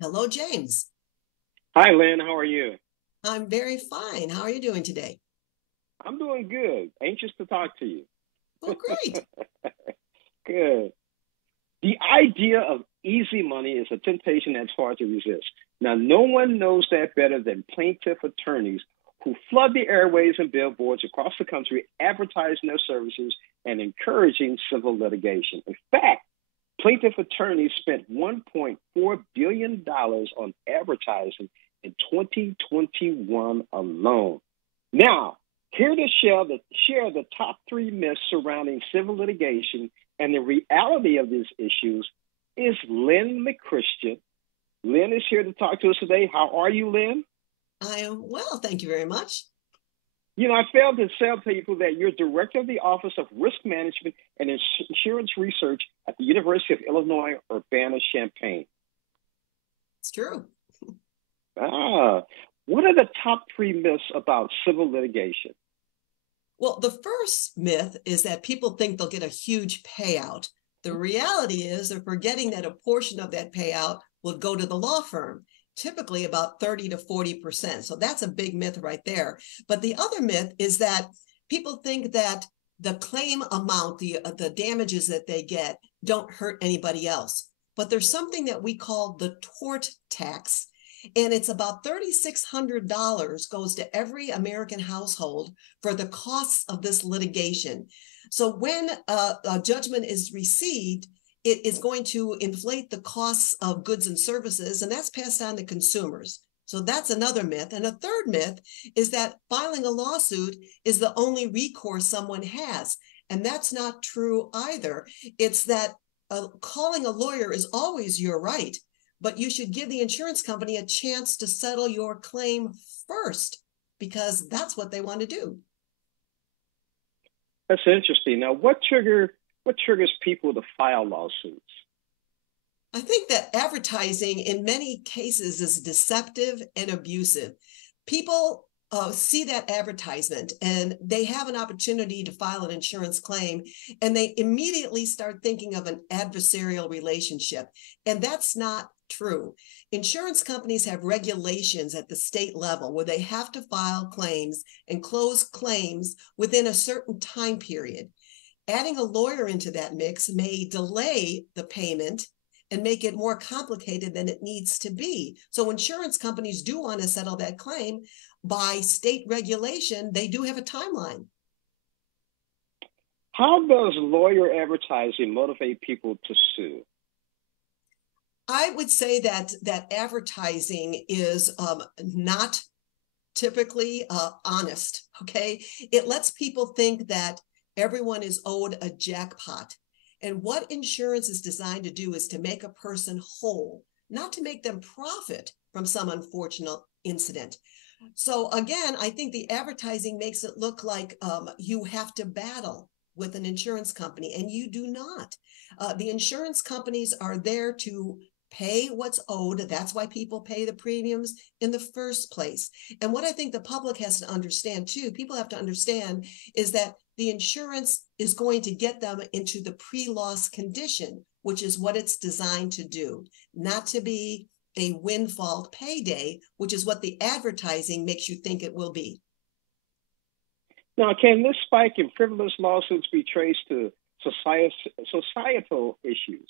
Hello, James. Hi, Lynn. How are you? I'm very fine. How are you doing today? I'm doing good. Anxious to talk to you. Oh, great. Good. The idea of easy money is a temptation that's hard to resist. Now, no one knows that better than plaintiff attorneys who flood the airways and billboards across the country advertising their services and encouraging civil litigation. In fact, plaintiff attorneys spent $1.4 billion on advertising in 2021 alone. Now, here to share the top three myths surrounding civil litigation and the reality of these issues is Lynn McChristian. Lynn is here to talk to us today. How are you, Lynn? I am well, thank you very much. I failed to tell people that you're director of the Office of Risk Management and Insurance Research at the University of Illinois Urbana-Champaign. It's true. Ah, what are the top three myths about civil litigation? Well, the first myth is that people think they'll get a huge payout. The reality is they're forgetting that a portion of that payout will go to the law firm, typically about 30 to 40%. So that's a big myth right there. But the other myth is that people think that the claim amount, the damages that they get, don't hurt anybody else. But there's something that we call the tort tax, and it's about $3,600 goes to every American household for the costs of this litigation. So when a judgment is received, it is going to inflate the costs of goods and services, and that's passed on to consumers. So that's another myth. And a third myth is that filing a lawsuit is the only recourse someone has. And that's not true either. It's that calling a lawyer is always your right, but you should give the insurance company a chance to settle your claim first because that's what they want to do. That's interesting. Now, what triggers people to file lawsuits? I think that advertising in many cases is deceptive and abusive. People see that advertisement and they have an opportunity to file an insurance claim and they immediately start thinking of an adversarial relationship. And that's not true. Insurance companies have regulations at the state level where they have to file claims and close claims within a certain time period. Adding a lawyer into that mix may delay the payment and make it more complicated than it needs to be. So insurance companies do want to settle that claim. By state regulation, they do have a timeline. How does lawyer advertising motivate people to sue? I would say that advertising is not typically honest. Okay, it lets people think that everyone is owed a jackpot. And what insurance is designed to do is to make a person whole, not to make them profit from some unfortunate incident. So again, I think the advertising makes it look like you have to battle with an insurance company, and you do not. The insurance companies are there to pay what's owed. That's why people pay the premiums in the first place. And what I think the public has to understand too, people have to understand, is that the insurance is going to get them into the pre-loss condition, which is what it's designed to do, not to be a windfall payday, which is what the advertising makes you think it will be. Now, can this spike in frivolous lawsuits be traced to societal issues?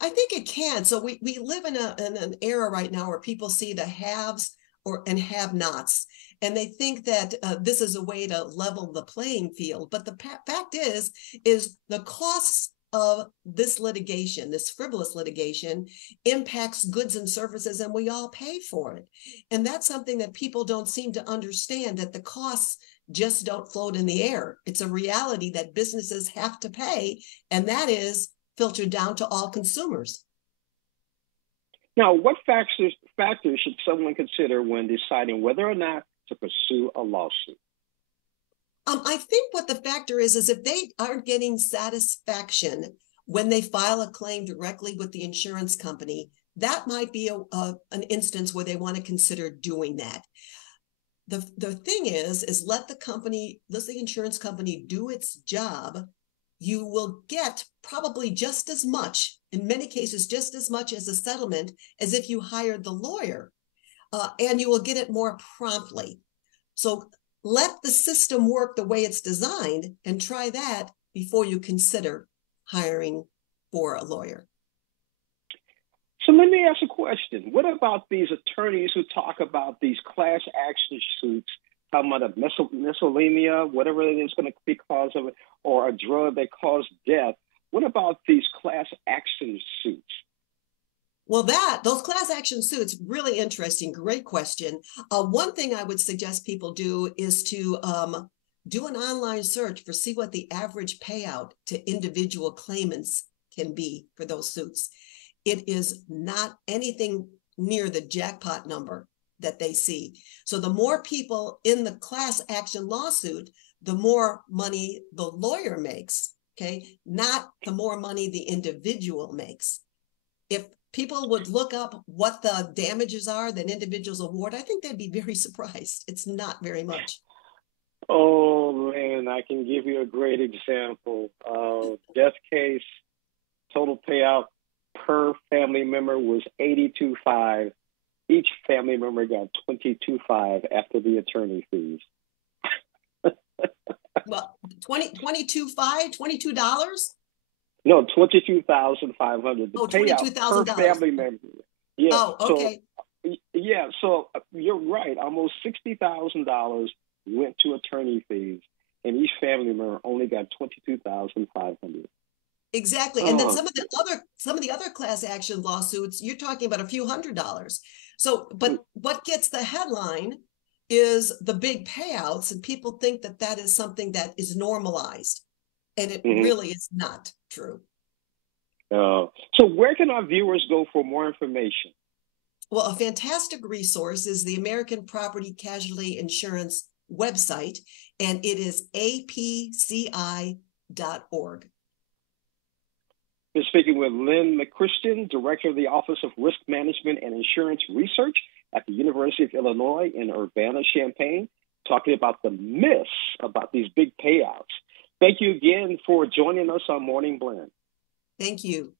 I think it can. So we live in an era right now where people see the haves and have nots, and they think that this is a way to level the playing field. But the fact is the costs of this litigation, this frivolous litigation, impacts goods and services, and we all pay for it. And that's something that people don't seem to understand, that the costs just don't float in the air. It's a reality that businesses have to pay, and that is filtered down to all consumers. Now, what factors should someone consider when deciding whether or not to pursue a lawsuit? I think what the factor is if they aren't getting satisfaction when they file a claim directly with the insurance company, that might be an instance where they want to consider doing that. The thing is let the insurance company do its job you will get probably just as much, in many cases, just as much as a settlement as if you hired the lawyer, and you will get it more promptly. So let the system work the way it's designed and try that before you consider hiring for a lawyer. So let me ask a question. What about these attorneys who talk about these class action suits, talking about a miscellanea, whatever it is going to be cause of it, or a drug that caused death? What about these class action suits? Well, those class action suits, really interesting. Great question. One thing I would suggest people do is to do an online search for see what the average payout to individual claimants can be for those suits. It is not anything near the jackpot number that they see. So the more people in the class action lawsuit, the more money the lawyer makes, okay? Not the more money the individual makes. If people would look up what the damages are that individuals award, I think they'd be very surprised. It's not very much. Oh, man, I can give you a great example. Death case, total payout per family member was $82,500. Each family member got $22,500 after the attorney fees. Well, $22,500? No, $22,500. Oh, payout per family member. Yeah. Oh, okay. So you're right. Almost $60,000 went to attorney fees, and each family member only got $22,500. Exactly. And then some of the other class action lawsuits, you're talking about a few $100s. So, but what gets the headline is the big payouts, and people think that that is something that is normalized, and it really is not true. So where can our viewers go for more information? Well, a fantastic resource is the American Property Casualty Insurance website, and it is apci.org. Been speaking with Lynn McChristian, Director of the Office of Risk Management and Insurance Research at the University of Illinois in Urbana-Champaign, talking about the myths about these big payouts. Thank you again for joining us on Morning Blend. Thank you.